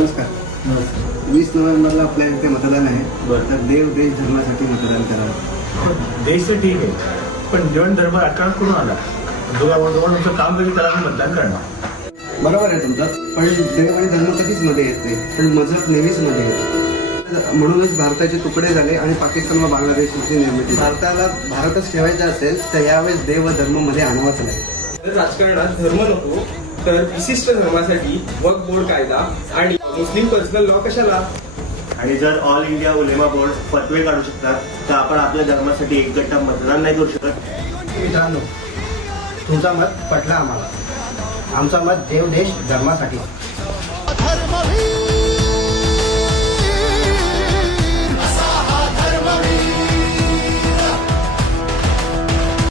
नमस्कार. 20 नोव्हेंबरला आपल्या इथे मतदान आहे. बरं. तर देव देश धर्मासाठी मतदान करा. देश तर ठीक आहे, पण जीवन धर्म राजकारण करून आला तुमचं काम कधी त्याला मी मतदान करणार. बरोबर आहे तुमचं, पण देव आणि धर्म कधीच मध्ये येत नाही, पण मजहब नेहमीच मध्ये येतो. म्हणूनच भारताचे तुकडे झाले आणि पाकिस्तान व बांगलादेशची निर्मिती. भारताला भारतच ठेवायचा असेल तर यावेळेस देव व धर्म मध्ये आणावाच लागेल. राजकारणात धर्म नको तर विशिष्ट धर्मासाठी वक्फ बोर्ड कायदा आणि मुस्लिम पर्सनल लॉ कशाला. आणि जर ऑल इंडिया उलेमा बोर्ड फतवे काढू शकतात तर आपण आपल्या धर्मासाठी एकगट्टा मतदान नाही करू शकत. मित्रांनो, तुमचा मत पटला आम्हाला. आमचा मत देव देश धर्मासाठी.